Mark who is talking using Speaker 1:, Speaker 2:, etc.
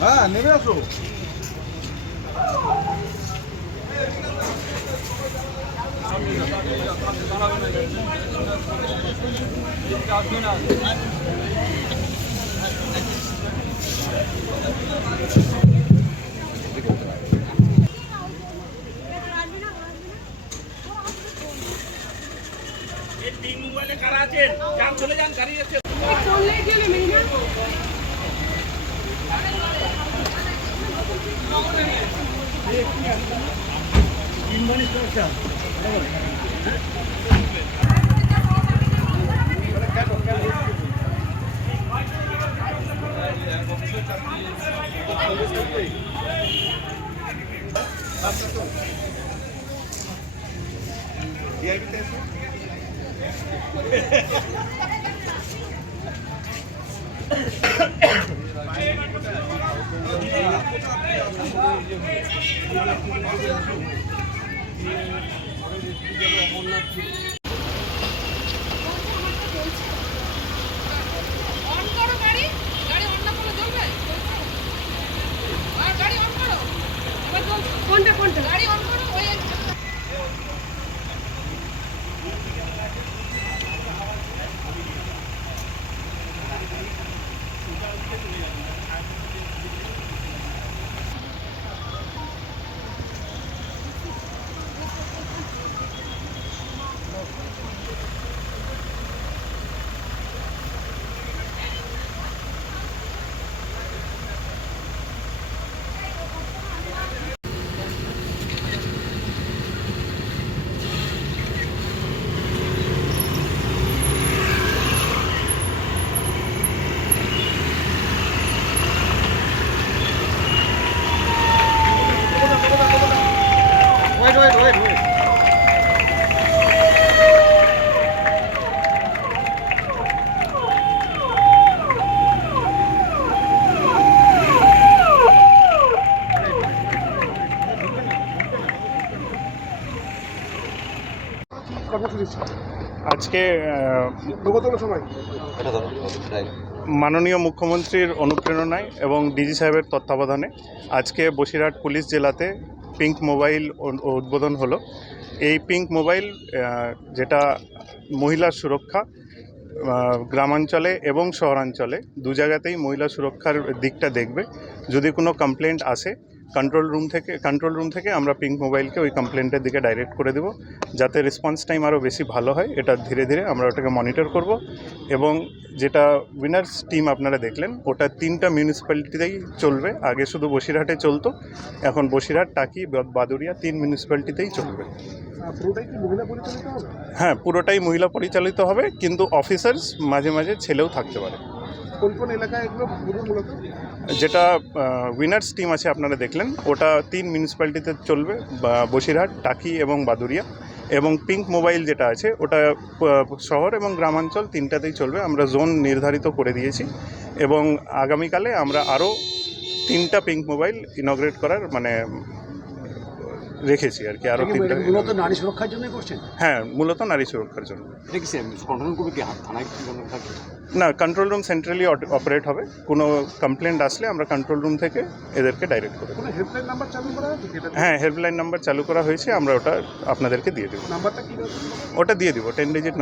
Speaker 1: হ্যাঁ নেমে আসো।
Speaker 2: চললে গেলে মেয়ে না
Speaker 3: অন করো গাড়ি গাড়ি অন না করলে চলবে আর গাড়ি অন করো এবার চলছে
Speaker 2: কোনটা কোনটা?
Speaker 3: গাড়ি
Speaker 4: আজকে মাননীয় মুখ্যমন্ত্রীর অনুপ্রেরণায় এবং ডিজি সাহেবের তত্ত্বাবধানে আজকে বসিরহাট পুলিশ জেলাতে পিঙ্ক মোবাইল উদ্বোধন হলো। এই পিঙ্ক মোবাইল যেটা মহিলার সুরক্ষা গ্রামাঞ্চলে এবং শহরাঞ্চলে দু জায়গাতেই মহিলা সুরক্ষার দিকটা দেখবে। যদি কোনো কমপ্লেন্ট আসে কন্ট্রোল রুম থেকে কন্ট্রোল রুম থেকে আমরা পিঙ্ক মোবাইলকে ওই কমপ্লেন্টের দিকে ডাইরেক্ট করে দেব যাতে রেসপন্স টাইম আরও বেশি ভালো হয়। এটা ধীরে ধীরে আমরা ওটাকে মনিটর করব এবং যেটা উইনার্স টিম আপনারা দেখলেন ওটা তিনটা মিউনিসিপ্যালিটিতেই চলবে। আগে শুধু বসিরহাটে চলতো এখন বসিরহাট টাকি বা- বাদুড়িয়া তিন মিউনিসিপ্যালিটিতেই চলবে। হ্যাঁ পুরোটাই মহিলা পরিচালিত হবে কিন্তু অফিসার্স মাঝে মাঝে ছেলেও থাকতে পারে।
Speaker 1: কোন কোন এলাকায় এগুলো মূলত?
Speaker 4: যেটা উইনার্স টিম আছে আপনারা দেখলেন, ওটা তিন মিউনিসিপ্যালিটিতে চলবে বসিরহাট, টাকি এবং বাদুরিয়া এবং পিঙ্ক মোবাইল যেটা আছে, ওটা শহর এবং গ্রামাঞ্চল তিনটাতেই চলবে, আমরা জোন নির্ধারিত করে দিয়েছি, এবং আগামীকালে আমরা আরও তিনটা পিঙ্ক মোবাইল ইনগ্রেট করার মানে রেখেছি আর কি আরও তিনটা
Speaker 5: মূলত নারী সুরক্ষার জন্যই করছেন?
Speaker 4: হ্যাঁ মূলত নারী সুরক্ষার জন্য।
Speaker 5: জন্য থাকবে
Speaker 4: না কন্ট্রোল রুম সেন্ট্রালি অপারেট হবে। কোনো কমপ্লেন্ট আসলে আমরা কন্ট্রোল রুম থেকে এদেরকে ডাইরেক্ট করে হ্যাঁ হেল্পলাইন নাম্বার চালু করা হয়েছে আমরা ওটা আপনাদেরকে দিয়ে দেবো। ওটা দিয়ে দিব টেন ডিজিট